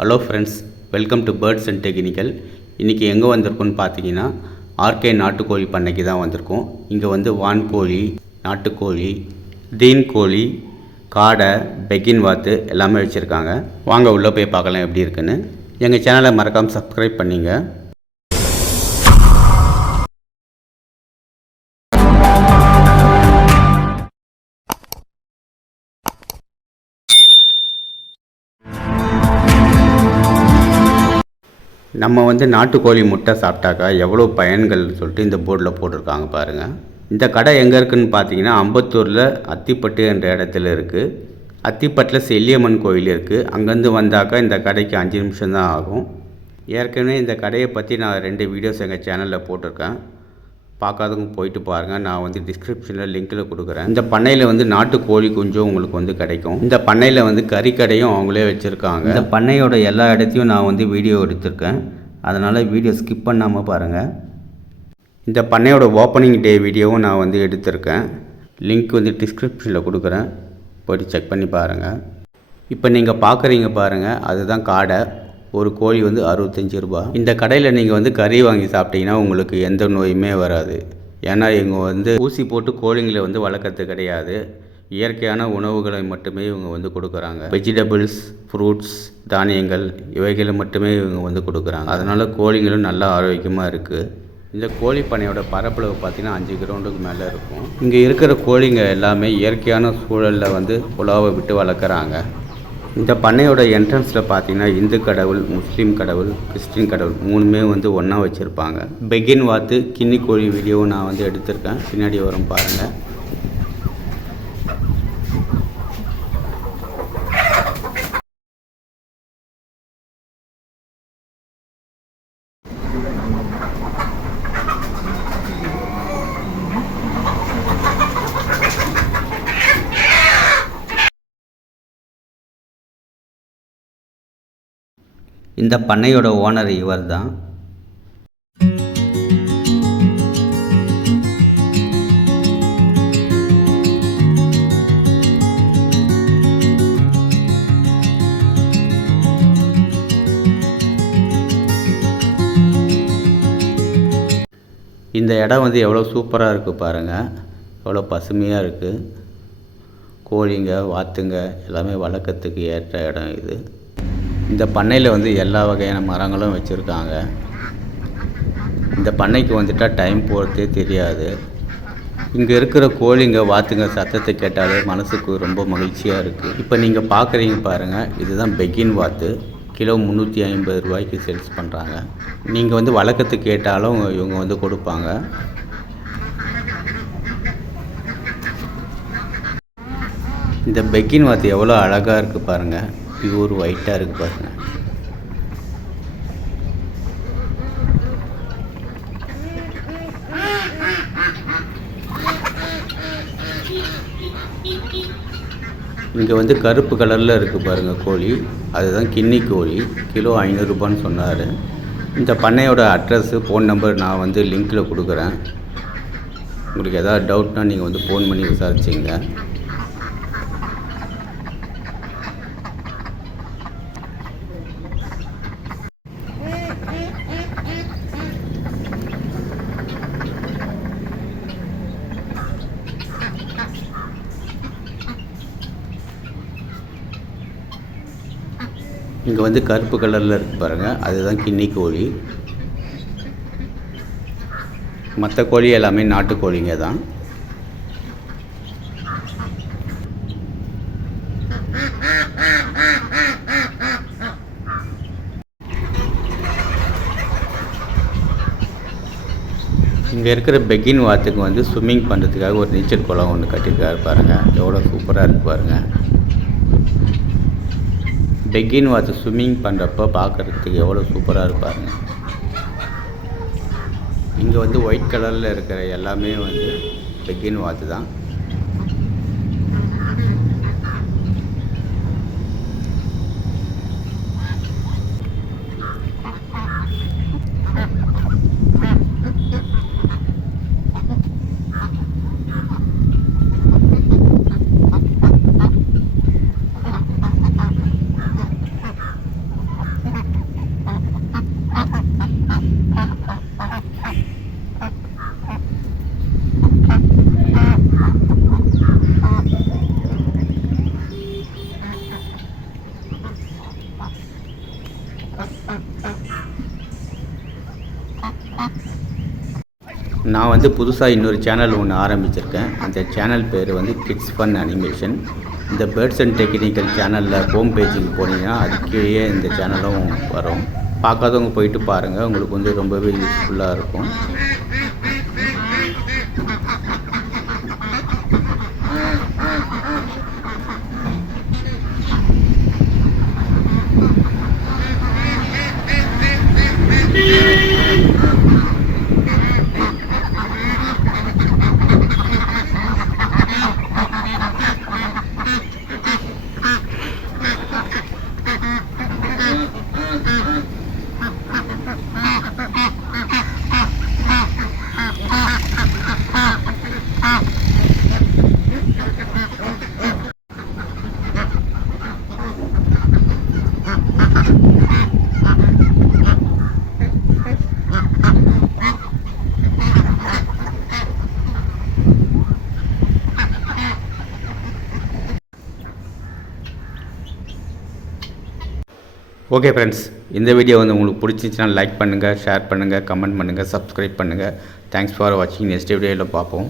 Hello friends welcome to birds and technical இன்றைக்கி எங்கே வந்திருக்கோன்னு பார்த்தீங்கன்னா ஆர்கே நாட்டுக்கோழி பண்ணைக்கு தான் வந்திருக்கோம். இங்கே வந்து வான்கோழி நாட்டுக்கோழி தீன் கோழி காடை பெக்கின் வாத்து எல்லாமே வச்சுருக்காங்க. வாங்க உள்ளே போய் பார்க்கலாம் எப்படி இருக்குன்னு. எங்கள் சேனலை மறக்காமல் சப்ஸ்கிரைப் பண்ணிங்க. நம்ம வந்து நாட்டுக்கோழி முட்டை சாப்பிட்டாக்கா எவ்வளோ பயன்கள்னு சொல்லிட்டு இந்த போர்டில் போட்டிருக்காங்க பாருங்கள் இந்த கடை எங்கே இருக்குன்னு பார்த்தீங்கன்னா அம்பத்தூரில் அத்திப்பட்டு என்ற இடத்துல இருக்குது அத்திப்பட்டில் செல்லியம்மன் கோயில் இருக்குது அங்கேருந்து வந்தாக்கா இந்த கடைக்கு அஞ்சு நிமிஷம் தான் ஆகும். ஏற்கனவே இந்த கடையை பற்றி நான் ரெண்டு வீடியோஸ் எங்கள் சேனலில் போட்டிருக்கேன். பார்க்காதவங்க போயிட்டு பாருங்கள் நான் வந்து டிஸ்கிரிப்ஷனில் லிங்க்கில் கொடுக்குறேன். இந்த பண்ணையில் வந்து நாட்டு கோழி குஞ்சும் உங்களுக்கு வந்து கிடைக்கும். இந்த பண்ணையில் வந்து கறிக்கடையும் அவங்களே வச்சுருக்காங்க. இந்த பண்ணையோட எல்லா இடத்தையும் நான் வந்து வீடியோ எடுத்திருக்கேன். அதனால் வீடியோ ஸ்கிப் பண்ணாமல் பாருங்கள் இந்த பண்ணையோட ஓப்பனிங் டே வீடியோவும் நான் வந்து எடுத்திருக்கேன். லிங்க் வந்து டிஸ்கிரிப்ஷனில் கொடுக்குறேன். போய்ட்டு செக் பண்ணி பாருங்கள் இப்போ நீங்கள் பார்க்குறீங்க பாருங்கள் அதுதான் காடை. ஒரு கோழி வந்து அறுபத்தஞ்சி ரூபா. இந்த கடையில் நீங்கள் வந்து கறி வாங்கி சாப்பிட்டீங்கன்னா உங்களுக்கு எந்த நோயுமே வராது. ஏன்னா இவங்க வந்து ஊசி போட்டு கோழிங்களை வந்து வளர்க்குறது கிடையாது. இயற்கையான உணவுகளை மட்டுமே இவங்க வந்து கொடுக்குறாங்க. வெஜிடபிள்ஸ் ஃப்ரூட்ஸ் தானியங்கள் இவைகளை மட்டுமே இவங்க வந்து கொடுக்குறாங்க. அதனால் கோழிங்களும் நல்லா ஆரோக்கியமாக இருக்குது இந்த கோழி பண்ணையோட பரப்பளவு பார்த்தீங்கன்னா அஞ்சு கிரவுண்டுக்கு மேலே இருக்கும். இங்கே இருக்கிற கோழிங்க எல்லாமே இயற்கையான சூழலில் வந்து உலாவை விட்டு வளர்க்குறாங்க. இந்த பண்ணையோட என்ட்ரன்ஸில் பார்த்தீங்கன்னா இந்து கடவுள் முஸ்லீம் கடவுள் கிறிஸ்டின் கடவுள் மூணுமே வந்து ஒன்றா வச்சுருப்பாங்க. பெகின் வாத்து கின்னி கோழி வீடியோவும் நான் வந்து எடுத்திருக்கேன். பின்னாடி வரும் பாருங்கள் இந்த பண்ணையோட ஓனர் இவர் தான் இந்த இடம் வந்து எவ்வளோ சூப்பராக இருக்குது பாருங்கள் எவ்வளோ பசுமையாக இருக்குது கோழிங்க வாத்துங்க எல்லாமே வழக்கத்துக்கு ஏற்ற இடம் இது. இந்த பண்ணையில் வந்து எல்லா வகையான மரங்களும் வச்சுருக்காங்க. இந்த பண்ணைக்கு வந்துட்டால் டைம் போகிறதே தெரியாது. இங்கே இருக்கிற கோழிங்க வாத்துங்க சத்தத்தை கேட்டாலே மனசுக்கு ரொம்ப மகிழ்ச்சியாக இருக்குது இப்போ நீங்கள் பார்க்குறீங்க பாருங்கள் இதுதான் பெக்கின் வாத்து. கிலோ முந்நூற்றி ஐம்பது ரூபாய்க்கு சேல்ஸ் பண்ணுறாங்க நீங்கள் வந்து வழக்கத்து கேட்டாலும் இவங்க வந்து கொடுப்பாங்க. இந்த பெக்கின் வாத்து எவ்வளோ அழகாக இருக்குது பாருங்கள் பியூர் ஒயிட்டாக இருக்குது பாருங்கள் இங்கே வந்து கருப்பு கலரில் இருக்குது பாருங்கள் கோழி. அதுதான் கின்னி கோழி. கிலோ ஐநூறுரூபான்னு சொன்னார். இந்த பண்ணையோட அட்ரஸ்ஸு ஃபோன் நம்பர் நான் வந்து லிங்க்கில் கொடுக்குறேன். உங்களுக்கு எதாவது டவுட்னால் நீங்கள் வந்து ஃபோன் பண்ணி விசாரிச்சிங்க. இங்கே வந்து கருப்பு கலரில் இருக்கு பாருங்கள் அதுதான் கின்னி கோழி. மற்ற கோழி எல்லாமே நாட்டுக்கோழிங்க தான். இங்கே இருக்கிற பெக்கின் வாத்துக்கு வந்து ஸ்விம்மிங் பண்ணுறதுக்காக ஒரு நீச்சல் குளம் ஒன்று கட்டியிருக்காரு பாருங்கள் எவ்வளோ சூப்பராக இருக்கு பாருங்கள் பெக்கின் வாட்ச் ஸ்விம்மிங் பண்ணுறப்போ பார்க்குறதுக்கு எவ்வளோ சூப்பராக இருப்பாருங்க இங்கே வந்து ஒயிட் கலரில் இருக்கிற எல்லாமே வந்து பெக்கின் வாத்து தான் நான் வந்து புதுசாக இன்னொரு சேனல் ஒன்று ஆரம்பிச்சிருக்கேன். அந்த சேனல் பேர் வந்து கிட்ஸ் ஃபன் அனிமேஷன் இந்த பேர்ட்ஸ் அண்ட் டெக்னிக்கல் சேனலில் ஹோம் பேஜுக்கு போனீங்கன்னா அது கீழே இந்த சேனலும் வரும். பார்க்காதவங்க போயிட்டு பாருங்கள் உங்களுக்கு வந்து ரொம்பவே யூஸ்ஃபுல்லாக இருக்கும். ஓகே ஃப்ரெண்ட்ஸ் இந்த வீடியோ வந்து உங்களுக்கு பிடிச்சிச்சுன்னா லைக் பண்ணுங்கள் ஷேர் பண்ணுங்கள் கமெண்ட் பண்ணுங்கள் சப்ஸ்கிரைப் பண்ணுங்கள் தேங்க்ஸ் ஃபார் வாட்சிங் நெக்ஸ்ட் வீடியோவில் பார்ப்போம்.